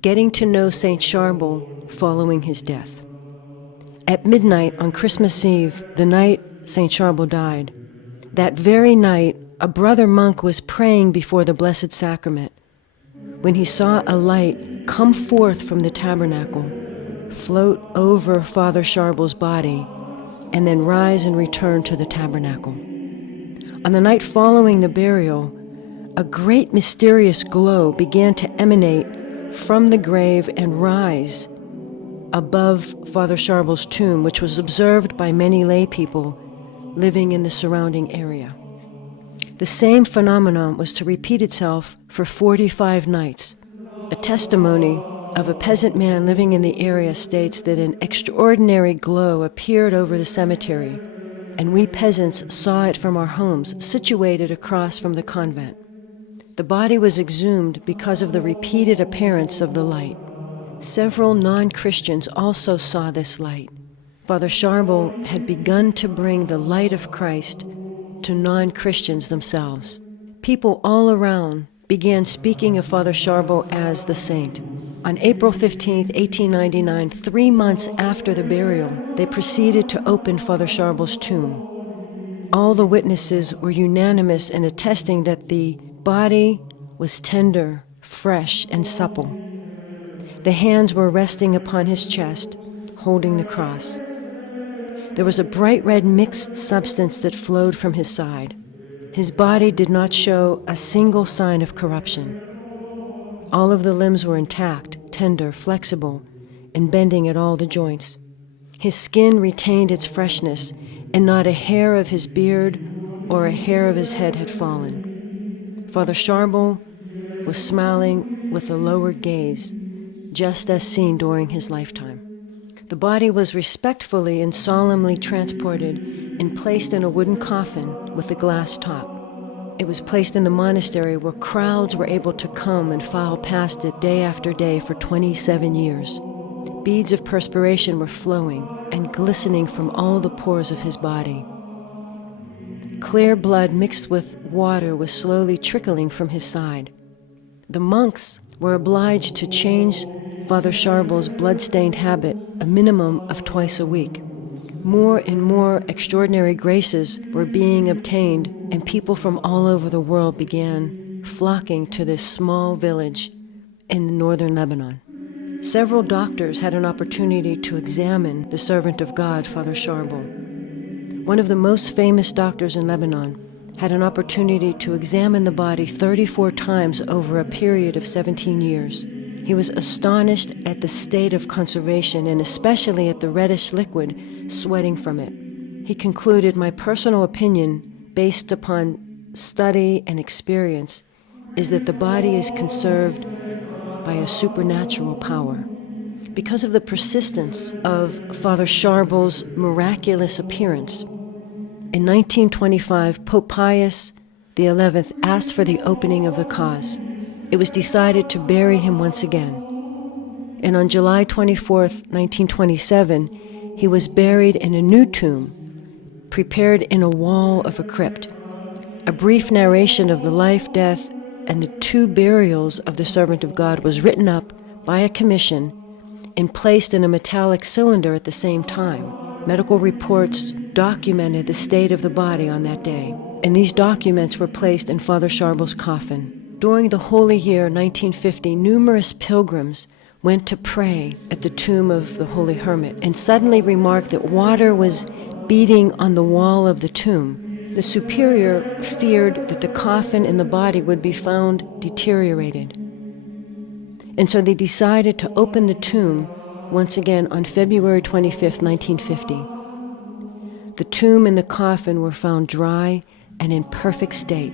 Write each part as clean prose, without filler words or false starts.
Getting to know Saint Sharbel following his death. At midnight on Christmas Eve, the night Saint Sharbel died, that very night a brother monk was praying before the Blessed Sacrament when he saw a light come forth from the tabernacle, float over Father Sharbel's body, and then rise and return to the tabernacle. On the night following the burial, a great mysterious glow began to emanate from the grave and rise above Father Sharbel's tomb, which was observed by many lay people living in the surrounding area. The same phenomenon was to repeat itself for 45 nights. A testimony of a peasant man living in the area states that an extraordinary glow appeared over the cemetery, and we peasants saw it from our homes, situated across from the convent. The body was exhumed because of the repeated appearance of the light. Several non-Christians also saw this light. Father Sharbel had begun to bring the light of Christ to non-Christians themselves. People all around began speaking of Father Sharbel as the saint. On April 15, 1899, 3 months after the burial, they proceeded to open Father Sharbel's tomb. All the witnesses were unanimous in attesting that the body was tender, fresh, and supple. The hands were resting upon his chest, holding the cross. There was a bright red mixed substance that flowed from his side. His body did not show a single sign of corruption. All of the limbs were intact, tender, flexible, and bending at all the joints. His skin retained its freshness, and not a hair of his beard or a hair of his head had fallen. Father Sharbel was smiling with a lowered gaze, just as seen during his lifetime. The body was respectfully and solemnly transported and placed in a wooden coffin with a glass top. It was placed in the monastery where crowds were able to come and file past it day after day for 27 years. Beads of perspiration were flowing and glistening from all the pores of his body. Clear blood mixed with water was slowly trickling from his side. The monks were obliged to change Father Sharbel's blood-stained habit a minimum of twice a week. More and more extraordinary graces were being obtained, and people from all over the world began flocking to this small village in northern Lebanon. Several doctors had an opportunity to examine the servant of God, Father Sharbel. One of the most famous doctors in Lebanon had an opportunity to examine the body 34 times over a period of 17 years. He was astonished at the state of conservation and especially at the reddish liquid sweating from it. He concluded, "My personal opinion, based upon study and experience, is that the body is conserved by a supernatural power." Because of the persistence of Father Sharbel's miraculous appearance, in 1925, Pope Pius XI asked for the opening of the cause. It was decided to bury him once again. And on July 24, 1927, he was buried in a new tomb, prepared in a wall of a crypt. A brief narration of the life, death, and the 2 burials of the servant of God was written up by a commission and placed in a metallic cylinder at the same time. Medical reports documented the state of the body on that day, and these documents were placed in Father Sharbel's coffin. During the holy year 1950, numerous pilgrims went to pray at the tomb of the holy hermit and suddenly remarked that water was beating on the wall of the tomb. The superior feared that the coffin and the body would be found deteriorated. And so they decided to open the tomb once again on February 25, 1950. The tomb and the coffin were found dry and in perfect state,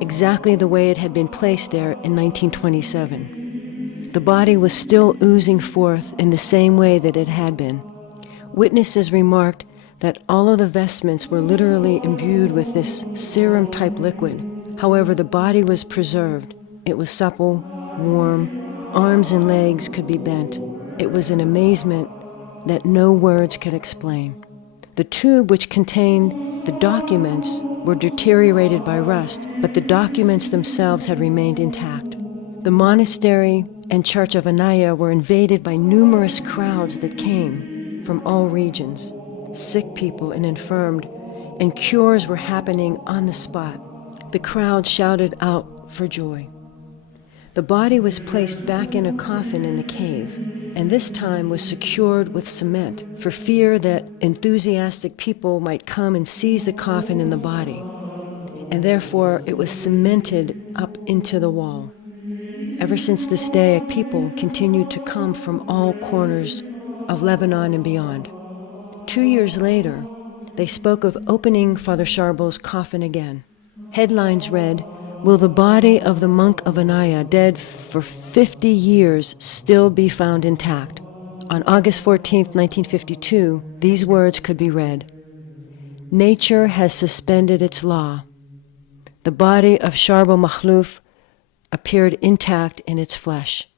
exactly the way it had been placed there in 1927. The body was still oozing forth in the same way that it had been. Witnesses remarked that all of the vestments were literally imbued with this serum-type liquid. However, the body was preserved. It was supple, warm, arms and legs could be bent. It was an amazement that no words could explain. The tube which contained the documents were deteriorated by rust, but the documents themselves had remained intact. The monastery and church of Anaya were invaded by numerous crowds that came from all regions, sick people and infirmed, and cures were happening on the spot. The crowd shouted out for joy. The body was placed back in a coffin in the cave, and this time was secured with cement for fear that enthusiastic people might come and seize the coffin and the body, and therefore it was cemented up into the wall. Ever since this day, people continued to come from all corners of Lebanon and beyond. 2 years later, they spoke of opening Father Sharbel's coffin again. Headlines read, "Will the body of the monk of Anaya, dead for 50 years, still be found intact?" On August 14, 1952, these words could be read, "Nature has suspended its law. The body of Sharbel Makhlouf appeared intact in its flesh."